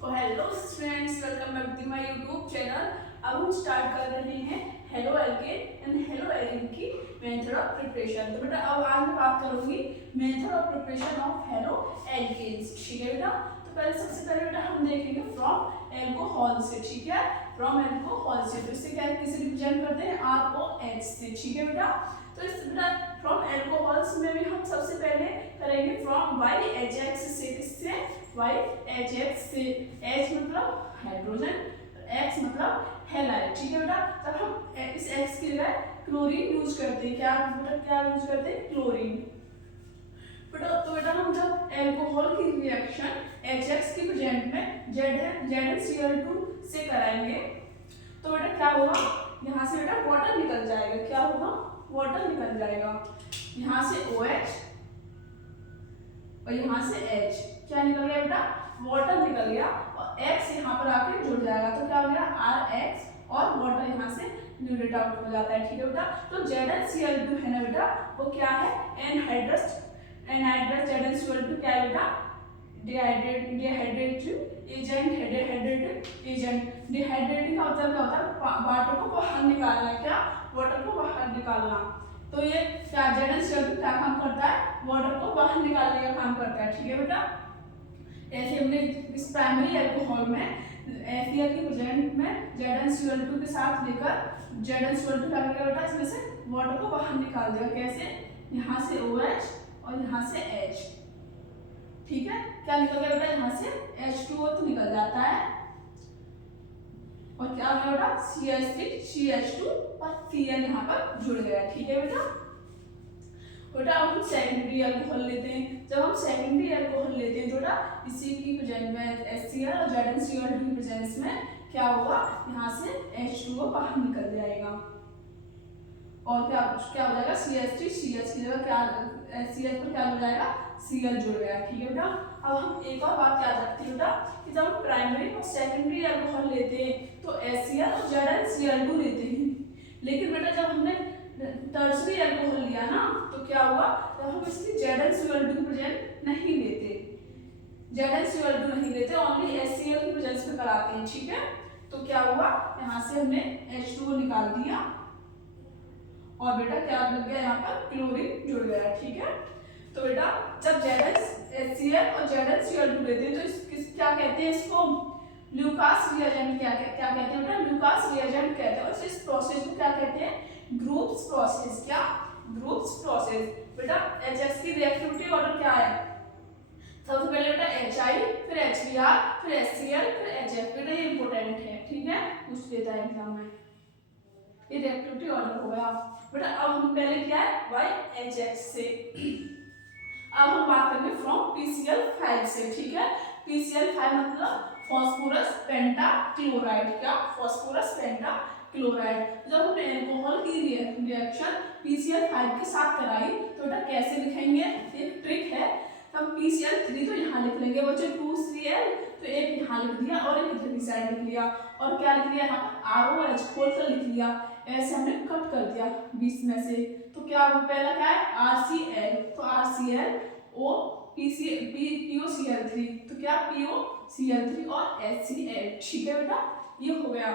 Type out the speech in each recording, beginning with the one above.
तो hello students, welcome back to my YouTube channel. अब हम स्टार्ट कर रहे हैं haloalkane and haloarene की मेथड ऑफ प्रिपरेशन। तो बेटा अब आज मैं बात करूंगी method of preparation of haloalkanes. ठीक है बेटा, तो पहले सबसे पहले बेटा हम देखेंगे फ्रॉम एल्कोहल से। ठीक है, फ्रॉम एल्कोहल से, तो इससे क्या है, किसे रिप्रेजेंट करते हैं, ROH से। ठीक है बेटा, तो इस बेटा फ्रॉम एल्कोहल्स में भी हम सबसे पहले करेंगे फ्रॉम YHX से। किससे? YHX से। H मतलब हाइड्रोजन, X मतलब हैलाइड। ठीक है बेटा, तब हम इस X की जगह क्लोरीन यूज करते हैं। क्या बेटा, क्या यूज करते हैं? क्लोरीन। बेटा तो बेटा हम जब एल्कोहल की रिएक्शन HX की प्रेजेंट में ZnCl2 से कराएंगे तो बेटा क्या होगा, यहाँ से बेटा वाटर निकल जाएगा। क्या होगा? वाटर निकल जाएगा। यहाँ से OH और यहाँ से H, क्या निकल गया बेटा? वाटर निकल गया, और X यहाँ पर आके जुड़ जाएगा, तो क्या हो गया? RH, और वाटर यहाँ से न्यूट्रेट आउट हो जाता है। ठीक है बेटा, तो ZnCl2 है ना बेटा, वो क्या है? एनहाइड्रस ZnCl2 क्या है बेटा? Dehydrating agent. डिहाइड्रेटिंग का मतलब क्या होता है? वाटर को बाहर निकालना। क्या? वाटर को बाहर निकालना। तो ये क्या ZnCl2 क्या काम करता है? वाटर को बाहर निकालने का काम करता है। ठीक है बेटा, ऐसे हमने इस प्राइमरी अल्कोहल में HCl की प्रेजेंट में ZnCl2 के साथ लेकर ZnCl2 क्या करेगा बेटा? इसमें से वाटर को बाहर निकाल देगा। कैसे? यहाँ से OH और यहाँ से H। ठीक है, क्या निकल गया बेटा? यहाँ से H2O तो निकल जाता है, और क्या हो गया बेटा? CH3 CH2 और Cl यहाँ पर जुड़ गया। ठीक है बेटा, बेटा अब हम सेकेंडरी अल्कोहल लेते हैं। जब हम सेकेंडरी अल्कोहल लेते हैं तो बेटा इसी की प्रेजेंस में HCl और ZnCl2 की प्रेजेंस में क्या होगा? यहाँ से H2O बाहर निकल जाएगा, और क्या क्या हो जाएगा? CH3 CH की जगह क्या CH पर क्या हो जाएगा? Cl जुड़ गया। ठीक है बेटा, अब हम एक और बात याद रखते हैं बेटा कि जब हम प्राइमरी और सेकेंडरी अल्कोहल लेते हैं तो HCl और ZnCl2 लेते हैं, लेकिन बेटा जब हमने टर्सरी अल्कोहल लिया ना तो क्या हुआ? जब हम इसकी ZnCl2 की प्रेजेंट नहीं लेते, ZnCl2 नहीं लेते, ओनली HCl की प्रेजेंस में कराते हैं। ठीक है, तो क्या हुआ? यहाँ से हमने H2O निकाल दिया, और बेटा क्या लग गया? यहाँ पर क्लोरीन जुड़ गया। ठीक है, तो बेटा जब HCl और ZnCl2 लेते हैं तो क्या कहते हैं इसको? Lucas reagent. क्या कहते हैं बेटा? ल्यूकास रिएजेंट कहते हैं। और इस प्रोसेस को क्या कहते हैं? Groves process. क्या? Groves process. बेटा HX की रिएक्टिविटी ऑर्डर क्या है? सबसे पहले बेटा HI, फिर HBr, फिर HCl, फिर HF। बेटा ये इंपॉर्टेंट है। ठीक है, पूछ लेता है एग्जाम में, ये रिएक्टिविटी ऑर्डर हो गया। बेटा अब हम पहले क्या है? YHX से। अब हम बात करेंगे फ्रॉम PCl5 से। ठीक है, PCl5 मतलब फॉस्फोरस पेंटाक्लोराइड। क्या? Phosphorus pentachloride. जब हमने एल्कोहल की रिएक्शन PCl5 के साथ कराई तो बेटा कैसे लिखेंगे? एक ट्रिक है, हम PCl3 तो यहाँ लिख लेंगे बच्चे 2Cl, तो एक यहाँ लिख दिया और एक इधर की साइड लिख लिया, और क्या लिख लिया? यहाँ पर ROH खोलकर लिख लिया। ऐसे हमने कट कर दिया बीच में से, तो क्या पहला क्या है? RCl, तो RCl O POCl3, तो क्या? POCl3 और HCl। ठीक है बेटा, ये हो गया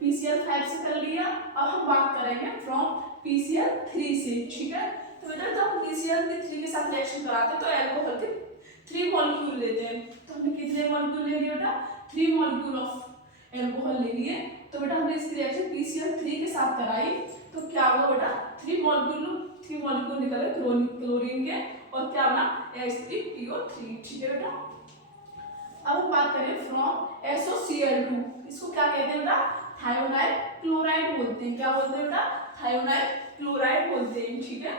PCl5 से कर लिया। अब हम बात करेंगे फ्रॉम PCl3 से। ठीक है, तो बेटा जब हम PCl3 के साथ रिएक्शन कराते हैं तो एल्कोहल के 3 मॉलिक्यूल लेते हैं। तो हमने कितने मॉलिक्यूल ले लिए बेटा? 3 मॉलिक्यूल ऑफ एल्कोहल ले लिए। तो बेटा हमने इसकी रिएक्शन PCl3 के साथ कराई तो क्या हुआ बेटा? 3 मॉलिक्यूल निकले क्लोरीन के, और क्या बना? H3PO3। ठीक है बेटा, अब हम बात करें फ्रॉम SOCl2। इसको क्या कहते हैं बेटा? थायोनाइल क्लोराइड बोलते हैं। क्या बोलते हैं बेटा? थायोनाइल क्लोराइड बोलते हैं। ठीक है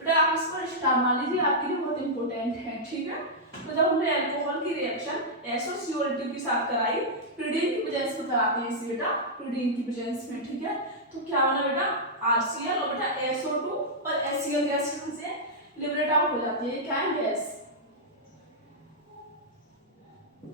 बेटा, आप इस पर स्टार मान लीजिए, आपके लिए बहुत इंपॉर्टेंट है। ठीक है, तो जब हमने एल्कोहल की रिएक्शन SOCl2 के साथ कराई, प्रीडीन की प्रेजेंस में कराते हैं इसे बेटा, प्रीडीन की प्रेजेंस में। ठीक है, तो क्या बना बेटा? RCl, और बेटा SO2 और HCl गैस से लिबरेट आउट हो जाती है। क्या है? गैस।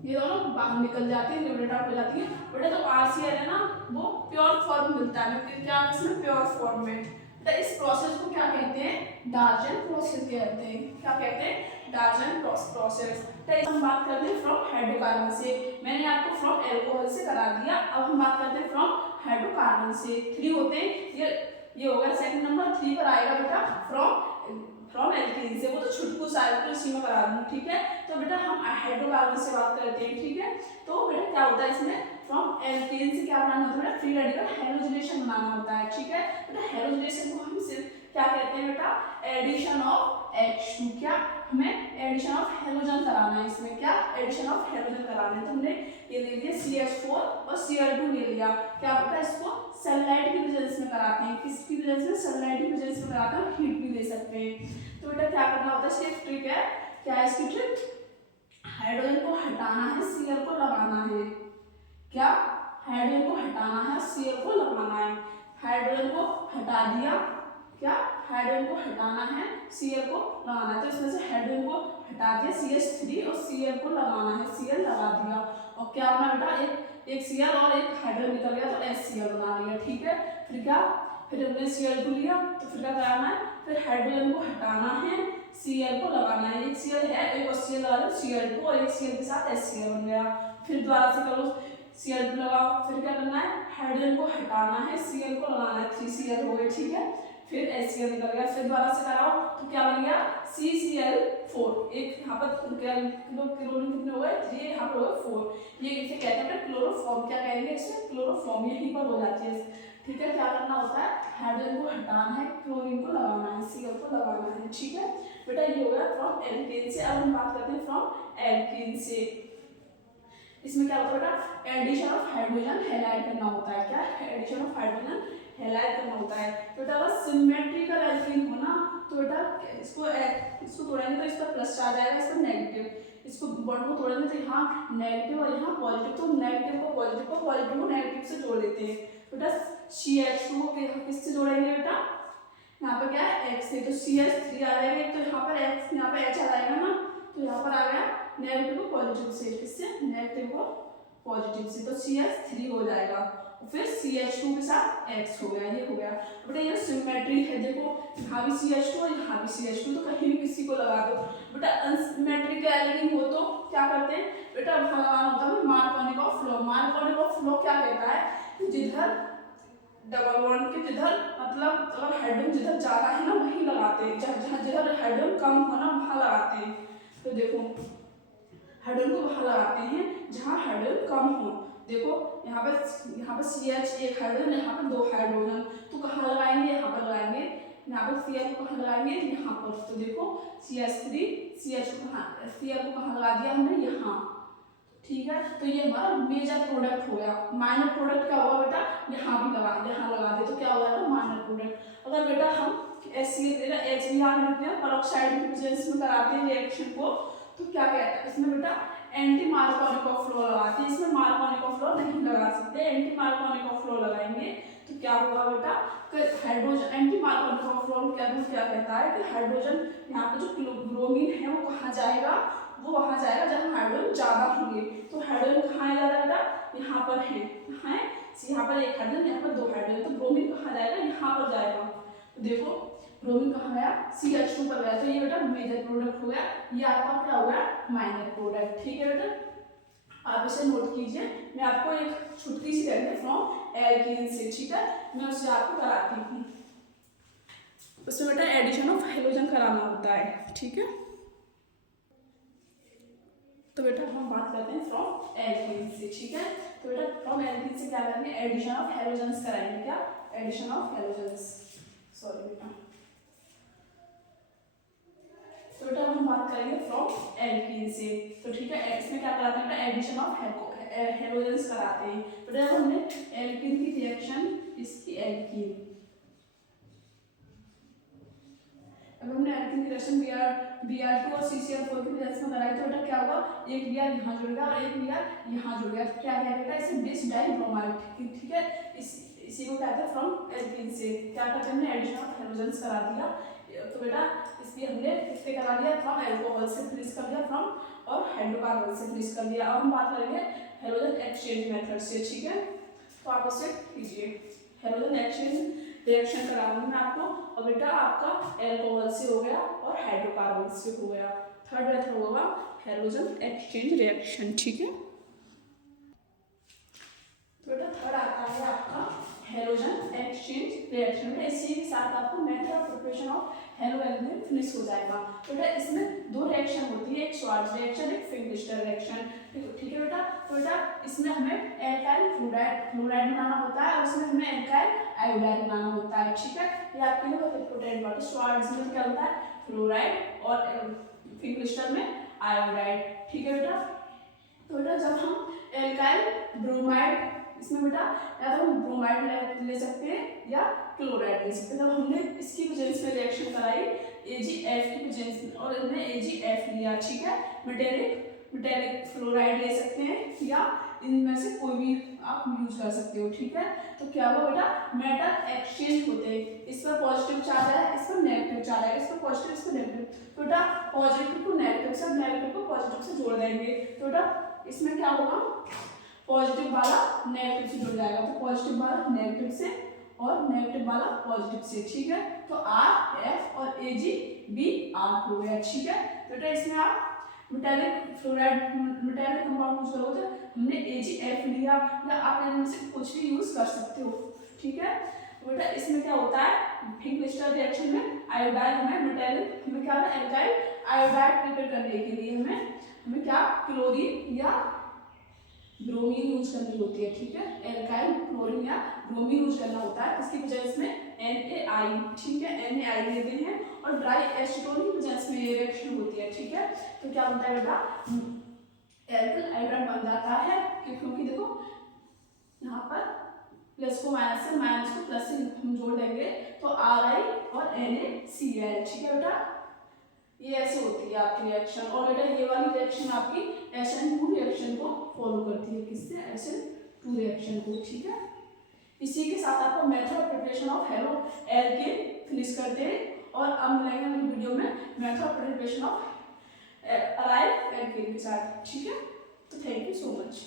ये दोनों बाहर निकल जाती है, लिबरेट आउट हो जाती है। बेटा जो RCl है ना वो प्योर फॉर्म मिलता है। क्या इसमें? प्योर फॉर्म में। इस प्रोसेस को क्या कहते हैं? डार्जन प्रोसेस कहते हैं। क्या कहते हैं? डार्जन प्रोसेस। तो हम बात करते हैं फ्रॉम हाइड्रोकार्बन से, मैंने आपको फ्रॉम एल्कोहल से करा दिया। अब हम बात करते हैं फ्रॉम हाइड्रोकार्बन से। 3 होते हैं, ये होगा सेकंड नंबर। 3 पर आएगा बेटा फ्रॉम एल्कीन से, वो तो छुटकू सा है तो इसी में करा दूँ, ठीक है। तो बेटा हम हाइड्रोकार्बन से बात करते हैं, ठीक है। तो बेटा क्या होता है इसमें, फ्रॉम एल्केन से क्या बनाना होता है बेटा, फ्री रेडिकल हैलोजिनेशन बनाना होता है, ठीक है। बेटा हैलोजिनेशन को हम सिर्फ क्या कहते हैं बेटा, एडिशन ऑफ H2। क्या हमें एडिशन ऑफ हैलोजन कराना है, इसमें क्या एडिशन ऑफ हैलोजन कराना है। तो हमने ये ले लिया CH4 और Cl2 ले लिया। क्या बेटा इसको सनलाइट की प्रेजेंस में कराते हैं, किसकी प्रेजेंस में, सनलाइट की प्रेजेंस में कराते हैं, हीट भी दे सकते हैं। तो बेटा क्या करना होता है, इसकी एक ट्रिक है। क्या है इसकी ट्रिक, हाइड्रोजन को हटाना है, Cl को लगाना है। क्या हाइड्रोजन को हटाना है, Cl को लगाना है। हाइड्रोजन को हटा दिया, क्या हाइड्रोजन को हटाना है, Cl को लगाना है। तो इसमें से हाइड्रोजन को हटा दिया CH3 और Cl को लगाना है, Cl लगा दिया। और क्या बना बेटा, एक Cl और एक हाइड्रोजन निकल गया तो HCl बना लिया, ठीक है। फिर क्या, फिर हमने Cl2 लिया, तो फिर क्या कराना है, फिर हाइड्रोजन को हटाना है, Cl को लगाना है। एक Cl है, एक Cl लगा दो Cl2 और एक Cl के साथ HCl बन गया। फिर दोबारा से करो, Cl2 लगाओ, फिर क्या करना है, हाइड्रोजन को हटाना है, Cl को लगाना है, 3Cl हो गए, ठीक है। फिर HCl निकल गया, फिर दोबारा से कराओ तो क्या बन गया, CCl4। एक यहाँ पर क्लोरीन कितने हो गए, 3, यहाँ पर हो गए 4। ये इसे कहते हैं क्लोरोफॉर्म। क्या कहेंगे इसे, क्लोरोफॉर्म, यहीं पर हो जाती है, ठीक है। क्या करना होता है, हाइड्रोजन को हटाना है, क्लोरीन को लगाना है, Cl को लगाना है, ठीक है बेटा। ये हो गया फ्रॉम एल्केन से। अब हम बात करते हैं फ्रॉम एल्कीन से। इसमें क्या होता है बेटा, एडिशन ऑफ हाइड्रोजन हैलाइड करना होता है। क्या एडिशन ऑफ हाइड्रोजन हैलाइड करना होता है। तो बेटा अगर सिमेट्रिकल एल्कीन हो ना, तो बेटा इसको तोड़ेंगे तो इस पर प्लस आ जाएगा, इस पर नेगेटिव। इसको बॉन्ड को तोड़ेंगे तो यहाँ नेगेटिव और यहाँ पॉजिटिव, तो नेगेटिव को पॉजिटिव को नेगेटिव से जोड़ देते हैं। बेटा CH2 को किससे जोड़ेंगे बेटा, यहाँ पर क्या है X से, तो CH3 आ जाएगा। एक तो यहाँ पर X, यहाँ पर H आ जाएगा ना, तो यहाँ पर आ गया नेगेटिव को पॉजिटिव से, किससे, नेगेटिव को पॉजिटिव से, तो CH3 हो जाएगा। फिर CH2 के साथ X हो गया, ये हो गया बेटा। ये सिमेट्री है, देखो यहाँ भी CH2 और यहाँ भी CH2, तो कहीं भी किसी को लगा दो। बेटा अनसिमेट्रिक एल्कीन हो तो क्या करते हैं बेटा, वहाँ लगाना होता है मार्कोनिक ऑफ फ्लो। मार्कोनिक ऑफ फ्लो क्या कहता है, जिधर डबल बॉन्ड के जिधर, मतलब अगर हाइड्रोजन जिधर ज्यादा है ना वहीं लगाते हैं, जहाँ जिधर हाइड्रोजन कम हो ना वहाँ लगाते हैं। तो देखो हाइड्रोजन को वहाँ लगाते हैं जहाँ हाइड्रोजन कम हो। देखो यहाँ पर CH एक हाइड्रोजन, यहाँ पर 2 हाइड्रोजन, तो कहाँ लगाएंगे, यहाँ पर लगाएंगे। यहाँ पर Cl को कहाँ लगाएंगे, यहाँ पर। तो देखो CH3 CH को कहाँ लगा दिया हमने, यहाँ, ठीक है। तो ये हमारा मेजर प्रोडक्ट हो गया। माइनर प्रोडक्ट क्या होगा बेटा, यहाँ लगा दे तो क्या हो जाएगा, माइनर प्रोडक्ट। अगर बेटा हम HBr पेरोक्साइड की प्रेजेंस में कराते हैं रिएक्शन को, तो क्या कहता है इसमें बेटा, एंटी मार्कोनिक ऑफ फ्लो लगाते हैं। इसमें मार्कोनिक ऑफ फ्लो नहीं लगा सकते, एंटी मार्कोनिक ऑफ फ्लो लगाएंगे तो क्या होगा बेटा, hydrogen anti Markovnikov of flow क्या कहता है कि हाइड्रोजन यहाँ पे जो ब्रोमीन है वो कहाँ जाएगा, वो वहाँ जाएगा जहाँ हाइड्रोजन ज्यादा होंगे। तो हाइड्रोजन कहाँ जा रहा है बेटा, यहाँ पर है, कहाँ है, यहाँ पर 1 हाइड्रोजन, यहाँ पर 2 हाइड्रोजन, तो ब्रोमीन कहाँ जाएगा, यहाँ पर जाएगा। तो देखो ब्रोमीन कहाँ गया, CH2 पर गया। तो ये बेटा मेजर प्रोडक्ट हो गया, ये आपका क्या हो गया, माइनर प्रोडक्ट, ठीक है बेटा। आप इसे नोट कीजिए। मैं आपको एक छुटकी सी करके फ्रॉम एल्कीन से, ठीक है, मैं उसे आपको कराती हूँ। उसमें बेटा एडिशन ऑफ हैलोजन कराना होता है, ठीक है। तो बेटा हम बात करते हैं फ्रॉम एल्कीन से, ठीक है। तो बेटा फ्रॉम एल्कीन से क्या करेंगे, एडिशन ऑफ हैलोजेंस कराएंगे। क्या एडिशन ऑफ हैलोजेंस, सॉरी बेटा। तो बेटा हम बात करेंगे फ्रॉम एल्कीन से, तो ठीक है। इसमें क्या कराते हैं बेटा, एडिशन ऑफ हैलोजेंस कराते हैं। बेटा जब हमने एल्कीन की रिएक्शन, इसकी एल्कीन, अब हमने एल्कीन की रिएक्शन Br2 और CCl4 की रिएक्शन कराई, तो बेटा क्या होगा, एक Br यहाँ जुड़ गया और एक Br यहाँ जुड़ गया। तो क्या है बेटा, इसे बिस डाइब्रोमाइड, ठीक है। इसी को कहते हैं फ्रॉम एल्कीन से। क्या करते हैं, हमने एडिशन ऑफ हैलोजेंस करा दिया। तो बेटा इसलिए हमने किससे करा दिया, फ्रॉम एल्कोहल से फिनिश कर दिया, फ्रॉम और हाइड्रोकार्बन से फिनिश कर दिया। अब हम बात करेंगे हैलोजन एक्सचेंज मेथड से, ठीक है। तो आप उसे कीजिए, हैलोजन एक्सचेंज रिएक्शन कराऊंगी मैं आपको। और बेटा आपका एल्कोहल से हो गया और हाइड्रोकार्बन से हो गया। थर्ड मेथड होगा हैलोजन एक्सचेंज रिएक्शन, ठीक है। तो बेटा थर्ड आता है आपका हैलोजन एक्सचेंज रिएक्शन। बेटा इसी के साथ आपको method of preparation of haloalkane finish हो जाएगा। तो बेटा इसमें दो रिएक्शन होती है, एक श्वार्ट्ज रिएक्शन, एक फिंकलिस्टर रिएक्शन, ठीक है बेटा। तो बेटा इसमें हमें एल्काइल फ्लोराइड बनाना होता है और इसमें हमें एल्काइल आयोडाइड बनाना होता है, ठीक है। ये आपके लिए बहुत इंपॉर्टेंट बात है। श्वार्ट्ज में क्या होता है फ्लोराइड और फिंकलिस्टर में आयोडाइड, ठीक है बेटा। तो बेटा जब हम एल्काइल ब्रोमाइड, इसमें बेटा या तो हम ब्रोमाइड ले सकते हैं या क्लोराइड ले सकते हैं। जब हमने इसकी प्रेजेंस में रिएक्शन कराई AgF की प्रेजेंस में और इसमें AgF लिया, ठीक है। मेटेलिक फ्लोराइड ले सकते हैं या इनमें से कोई भी आप यूज कर सकते हो, ठीक है। तो क्या हुआ बेटा मेटल एक्सचेंज होते हैं, इस पर पॉजिटिव चार्ज है, इस पर नेगेटिव चार्ज है, इस पर पॉजिटिव, इस पर नेगेटिव। तो बेटा पॉजिटिव को नेगेटिव से, नेगेटिव को पॉजिटिव से जोड़ देंगे। तो बेटा इसमें क्या होगा पॉजिटिव वाला नेगेटिव से जुड़ जाएगा, तो पॉजिटिव वाला नेगेटिव से और नेगेटिव वाला पॉजिटिव से, ठीक है। तो RF और AgBr हो गया, ठीक है। तो बेटा इसमें आप metallic fluoride metallic compound use करोगे, हमने AgF लिया या आप इनमें से कुछ भी यूज कर सकते हो, ठीक है। तो बेटा इसमें क्या होता है फिंकलिस्टर रिएक्शन में आयोडाइड हमें मेटालिक हमें क्या है एल्काइल आयोडाइड प्रिपेयर करने के लिए हमें क्या क्लोरीन या ब्रोमीन यूज करनी होती है, ठीक है। एल्काइल क्लोरीन या ब्रोमीन यूज करना होता है, इसकी वजह में NaI, ठीक है, NaI लेते हैं और ड्राई एसीटोन की वजह में ये रिएक्शन होती है, ठीक है। तो क्या होता है बेटा एल्काइल आयोडाइड बन जाता है, क्योंकि देखो यहाँ पर प्लस को माइनस से, माइनस को प्लस से हम जोड़ देंगे तो Ri और NaCl, ठीक है बेटा। ये ऐसे होती है आपकी रिएक्शन और बेटा ये वाली रिएक्शन आपकी SN2 रिएक्शन को फॉलो करती है, किससे SN2 रिएक्शन को, ठीक है। इसी के साथ आपको method of preparation of haloalkane finish करते हैं और अब मिलेंगे अगली वीडियो में method of preparation of aryl alkane के साथ, ठीक है। तो थैंक यू सो मच।